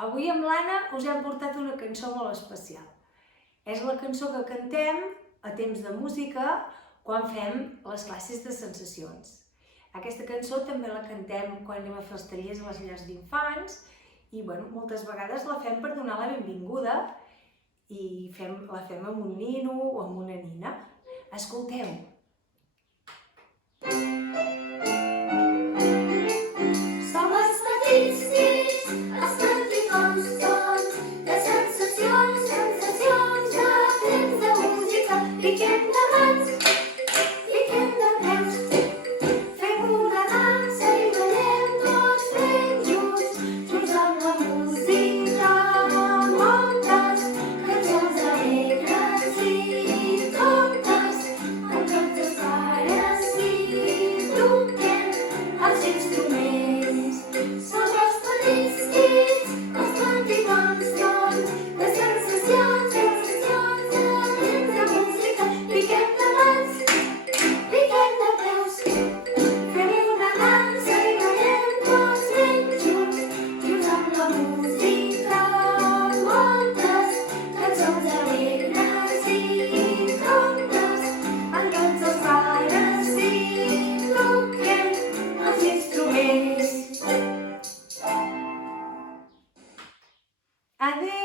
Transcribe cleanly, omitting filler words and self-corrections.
Avui amb l'Anna us hem portat una cançó molt especial. És la cançó que cantem a temps de música quan fem les classes de sensacions. Aquesta cançó també la cantem quan anem a fer els tallers a les llars d'infants i moltes vegades la fem per donar la benvinguda i la fem amb un nino o amb una nina. Escolteu! Som els petits nins, els canticons tots, de sensacions, sensacions, de temps de música. Piquem de mans, piquem de peus, fem una dansa i ballem tots ben junts, junts amb la música. Moltes cançons alegres i tontes, amb tots els pares i toquem els instruments. Som els petits nins, els canticons tots, de sensacions, sensacions, de temps de música. Piquem de mans, piquem de peus, fem una dansa i ballem tots ben junts, junts amb la música. Moltes cançons alegres i tontes, amb tots els pares i toquem els instruments. Adéu!